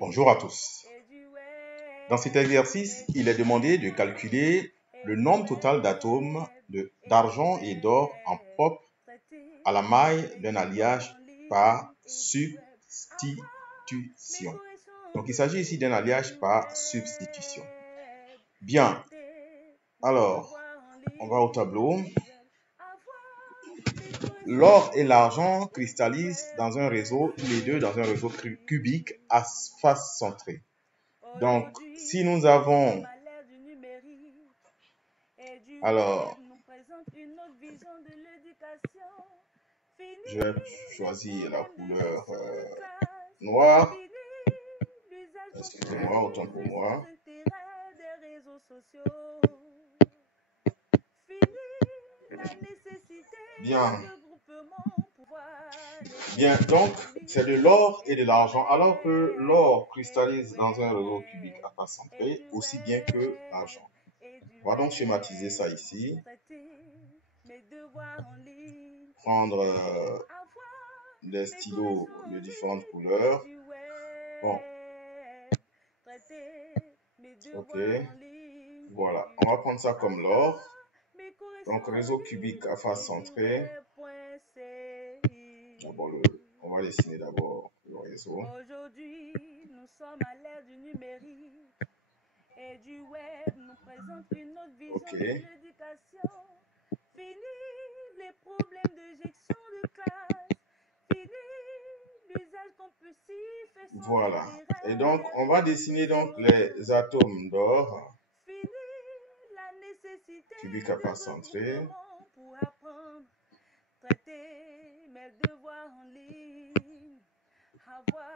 Bonjour à tous. Dans cet exercice, il est demandé de calculer le nombre total d'atomes d'argent et d'or en propre à la maille d'un alliage par substitution. Donc, il s'agit ici d'un alliage par substitution. Bien. Alors, on va au tableau. L'or et l'argent cristallisent dans un réseau, tous les deux dans un réseau cubique à face centrée. Donc, si nous avons, alors, je vais choisir la couleur noire. Excusez-moi, autant pour moi. Bien. Bien, donc, c'est de l'or et de l'argent, alors que l'or cristallise dans un réseau cubique à face centrée, aussi bien que l'argent. On va donc schématiser ça ici. Prendre des stylos de différentes couleurs. Bon. Ok. Voilà. On va prendre ça comme l'or. Donc, réseau cubique à face centrée. D'abord, on va dessiner d'abord le réseau. Aujourd'hui, nous sommes à l'ère du numérique et du web nous présente une autre vision de l'éducation. Fini les problèmes de gestion de classe. Fini l'usage compulsif et sans Voilà. intérêt. Et donc, on va dessiner donc les atomes d'or. Fini la nécessité Cubique à face centrée. pour apprendre, traiter mes devoirs en ligne, avoir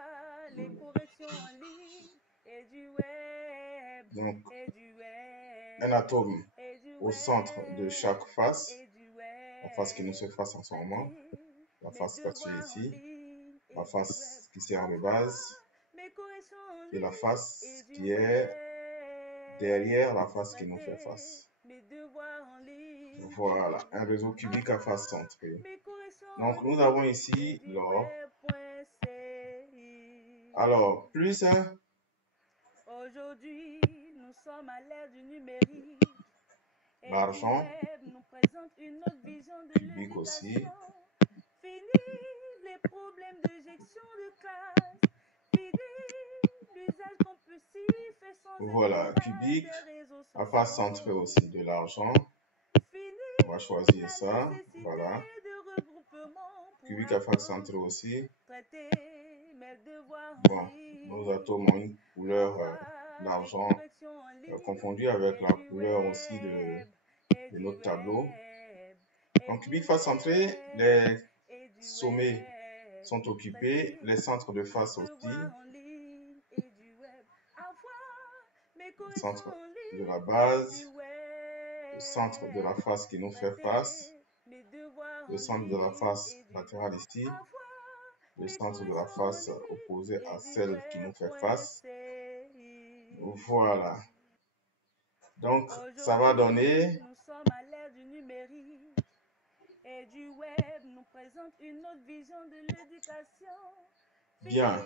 les corrections en ligne et du web. Donc, et du web, un atome et du au web, centre de chaque face. et du web, La face qui nous se face en ce moment. La face cachée ici. La face qui sert de base. Et la face qui est derrière la face qui nous fait face. Voilà, un réseau cubique à face centrée. Donc, nous avons ici l'or. Alors, plus aujourd'hui, nous sommes à l'ère du numérique. L'argent nous présente une autre vision de cubique aussi. Fini les problèmes de gestion de classe. Fini l'usage compulsif et sans voilà, cubique à face centrée aussi de l'argent. On va choisir ça. Voilà. Cubique à face centrée aussi. Bon, nos atomes ont une couleur d'argent confondue avec la couleur aussi de notre tableau. Donc, cubique face centrée, les sommets sont occupés, les centres de face aussi. Le centre de la base, le centre de la face qui nous fait face, le centre de la face latérale ici, le centre de la face opposé à celle qui nous fait face. Voilà. Donc, ça va donner... Nous sommes à l'ère du numérique et du web nous présente une autre vision de l'éducation. Bien,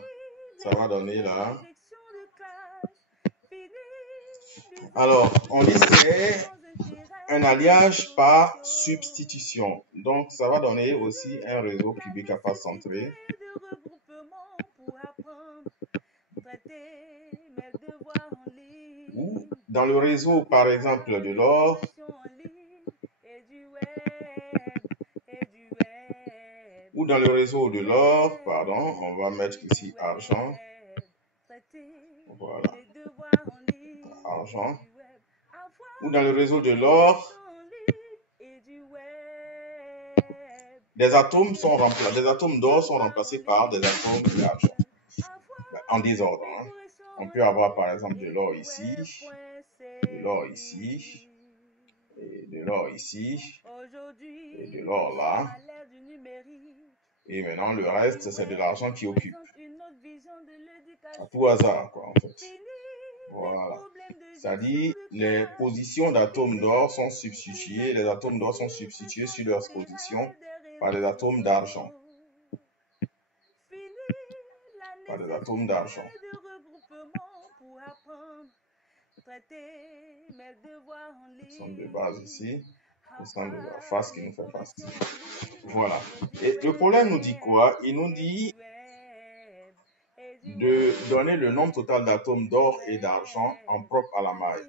ça va donner là. Alors, on dit que c'est un alliage par substitution. Donc, ça va donner aussi un réseau cubique à face centrée. Ou dans le réseau, par exemple, de l'or, ou dans le réseau de l'or, pardon, on va mettre ici argent. Voilà. Argent. Ou dans le réseau de l'or, des atomes sont remplacés, des atomes d'or sont remplacés par des atomes d'argent. En désordre. Hein. On peut avoir par exemple de l'or ici, de l'or ici, et de l'or ici, et de l'or là. Et maintenant le reste c'est de l'argent qui occupe. À tout hasard quoi en fait. Voilà. C'est-à-dire les positions d'atomes d'or sont substituées, les atomes d'or sont substitués sur leur position par des atomes d'argent. Par des atomes d'argent. Centre de base ici. Le centre de la face qui nous fait face. Voilà. Et le problème nous dit quoi? Il nous dit de donner le nombre total d'atomes d'or et d'argent en propre à la maille.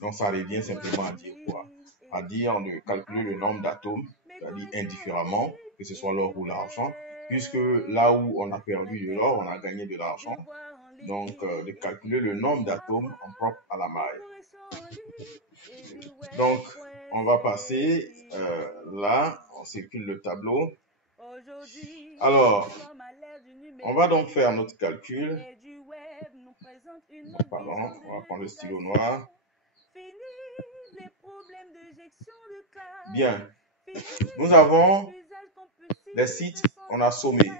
Donc, ça revient simplement à dire quoi? À dire de calculer le nombre d'atomes, c'est-à-dire indifféremment, que ce soit l'or ou l'argent, puisque là où on a perdu de l'or, on a gagné de l'argent. Donc, de calculer le nombre d'atomes en propre à la maille. Donc, on va passer là, on circule le tableau. Alors, on va donc faire notre calcul. Pardon, on va prendre le stylo noir. Bien. Nous avons les sites, on a sommé.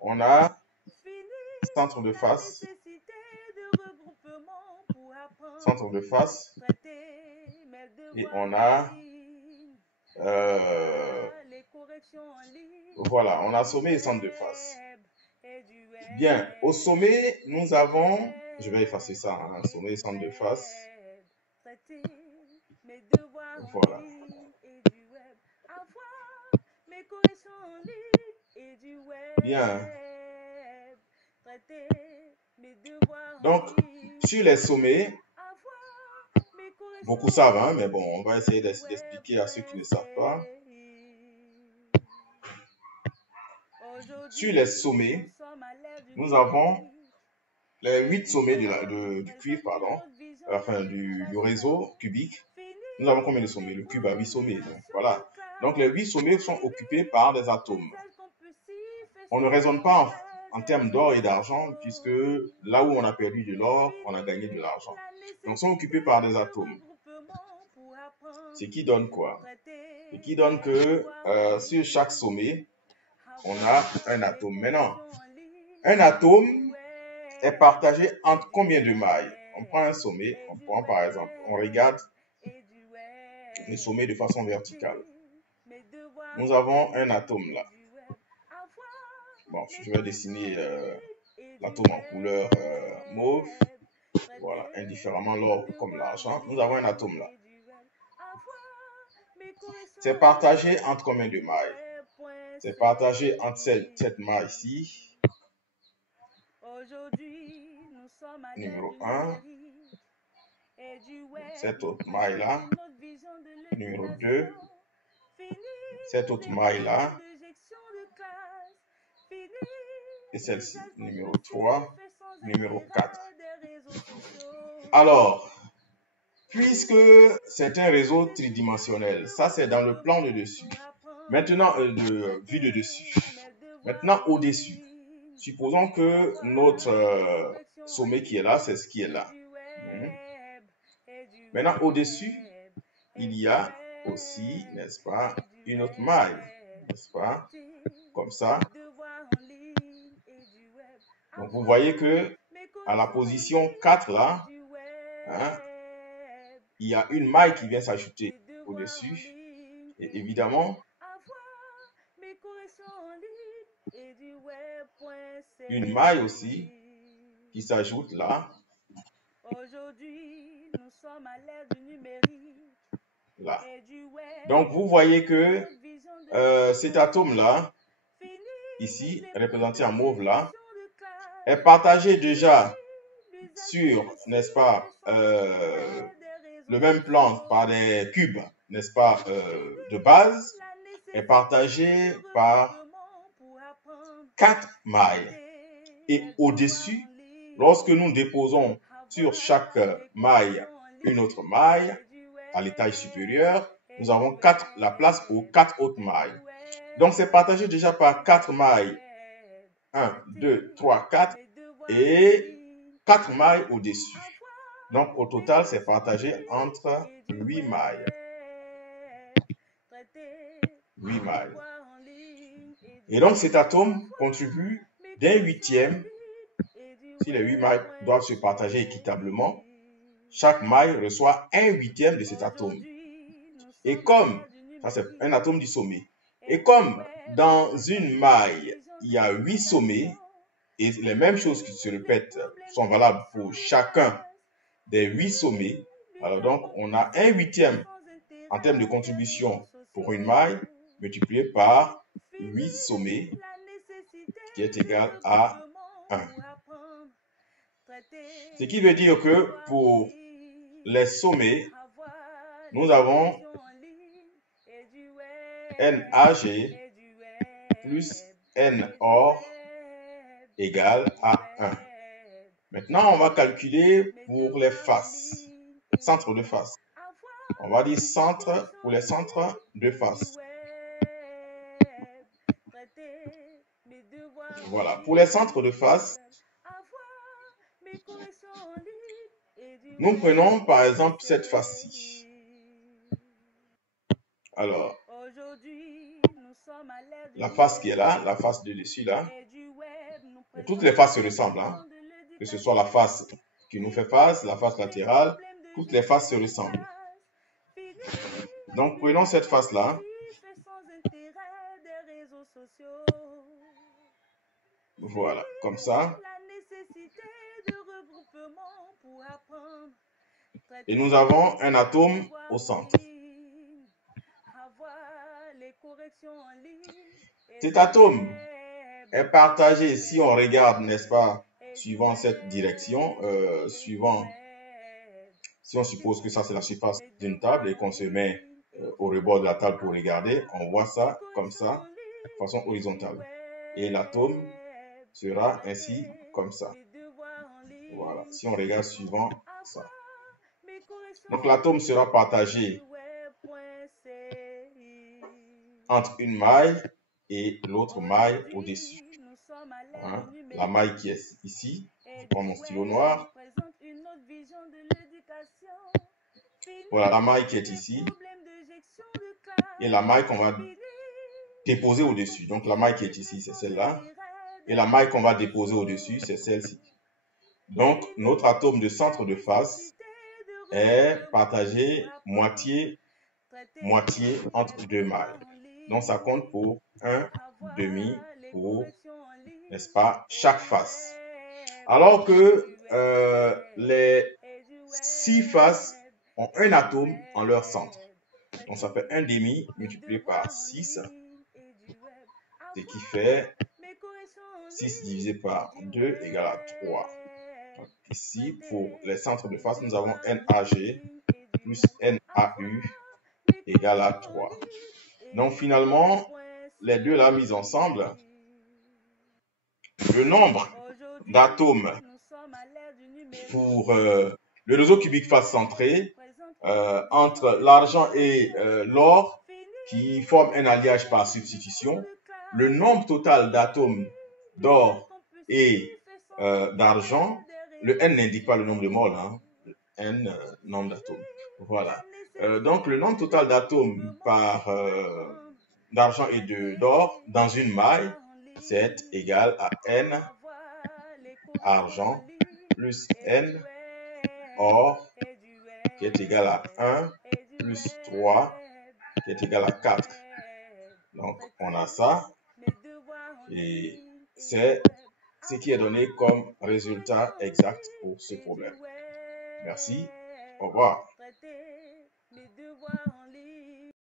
On a centre de face. Centre de face. Et on a voilà, on a sommet et centre de face. Bien, au sommet, nous avons, je vais effacer ça, hein, sommet et centre de face. Voilà. Bien. Donc, sur les sommets, beaucoup savent, hein, mais bon, on va essayer d'expliquer à ceux qui ne savent pas. Sur les sommets, nous avons les 8 sommets du cuivre, pardon, enfin du réseau cubique. Nous avons combien de sommets? Le cube a 8 sommets. Donc, voilà. Donc, les 8 sommets sont occupés par des atomes. On ne raisonne pas en termes d'or et d'argent, puisque là où on a perdu de l'or, on a gagné de l'argent. Donc, sont occupés par des atomes. Ce qui donne quoi? Ce qui donne que sur chaque sommet, on a un atome. Maintenant, un atome est partagé entre combien de mailles? On prend un sommet, on prend par exemple, on regarde le sommet de façon verticale. Nous avons un atome là. Bon, je vais dessiner l'atome en couleur mauve. Voilà, indifféremment l'or comme l'argent. Nous avons un atome là. C'est partagé entre combien de mailles? C'est partagé entre cette maille ici. Numéro 1. Cette autre maille là. Numéro 2. Cette autre maille là. Et celle-ci. Numéro 3. Numéro 4. Alors, puisque c'est un réseau tridimensionnel, ça c'est dans le plan de dessus. Maintenant, vue de dessus. Maintenant, au-dessus. Supposons que notre sommet qui est là, c'est ce qui est là. Maintenant, au-dessus, il y a aussi, n'est-ce pas, une autre maille, n'est-ce pas, comme ça. Donc, vous voyez que à la position 4 là, hein, il y a une maille qui vient s'ajouter au-dessus. Et évidemment, une maille aussi qui s'ajoute là. Là. Donc, vous voyez que cet atome-là, ici, représenté en mauve là, est partagé déjà sur, n'est-ce pas, le même plan par des cubes, n'est-ce pas, de base, est partagé par 4 mailles. Et au-dessus, lorsque nous déposons sur chaque maille une autre maille, à l'étage supérieur, nous avons la place pour 4 autres mailles. Donc, c'est partagé déjà par 4 mailles. 1, 2, 3, 4 et 4 mailles au-dessus. Donc, au total, c'est partagé entre 8 mailles. 8 mailles. Et donc, cet atome contribue d'un huitième. Si les 8 mailles doivent se partager équitablement, chaque maille reçoit un huitième de cet atome. Et comme, ça c'est un atome du sommet, et comme dans une maille, il y a 8 sommets, et les mêmes choses qui se répètent sont valables pour chacun des 8 sommets, alors donc on a 1/8 en termes de contribution pour une maille multiplié par 8 sommets qui est égal à 1. Ce qui veut dire que pour les sommets, nous avons NAG plus NOR égale à 1. Maintenant, on va calculer pour les faces, centre de face. On va dire centre pour les centres de face. Voilà, pour les centres de face, nous prenons par exemple cette face-ci. Alors, la face qui est là, la face de dessus là, toutes les faces se ressemblent, hein? Que ce soit la face qui nous fait face, la face latérale, toutes les faces se ressemblent. Donc, prenons cette face-là. Voilà, comme ça. Et nous avons un atome au centre. Cet atome est partagé, si on regarde, n'est-ce pas, suivant cette direction, si on suppose que ça c'est la surface d'une table et qu'on se met au rebord de la table pour regarder, on voit ça comme ça, de façon horizontale. Et l'atome sera ainsi comme ça. Voilà, si on regarde suivant ça. Donc l'atome sera partagé entre une maille et l'autre maille au-dessus. Hein? La maille qui est ici, je prends mon stylo noir. Voilà la maille qui est ici. Et la maille qu'on va déposer au-dessus. Donc la maille qui est ici, c'est celle-là. Et la maille qu'on va déposer au-dessus, c'est celle-ci. Donc notre atome de centre de face est partagé moitié entre deux mailles. Donc ça compte pour 1/2 pour, n'est-ce pas, chaque face. Alors que les 6 faces ont un atome en leur centre. Donc ça fait 1/2 multiplié par 6, ce qui fait 6 divisé par 2 égale à 3. Donc ici, pour les centres de face, nous avons NAG plus NAU égale à 3. Donc finalement, les deux là mis ensemble, le nombre d'atomes pour le réseau cubique face centré entre l'argent et l'or qui forment un alliage par substitution, le nombre total d'atomes d'or et d'argent, le N n'indique pas le nombre de moles, hein, le N, nombre d'atomes. Voilà. Donc le nombre total d'atomes d'argent et d'or dans une maille, c'est égal à N argent plus N or qui est égal à 1 plus 3 qui est égal à 4. Donc on a ça et c'est ce qui est donné comme résultat exact pour ce problème. Merci, au revoir.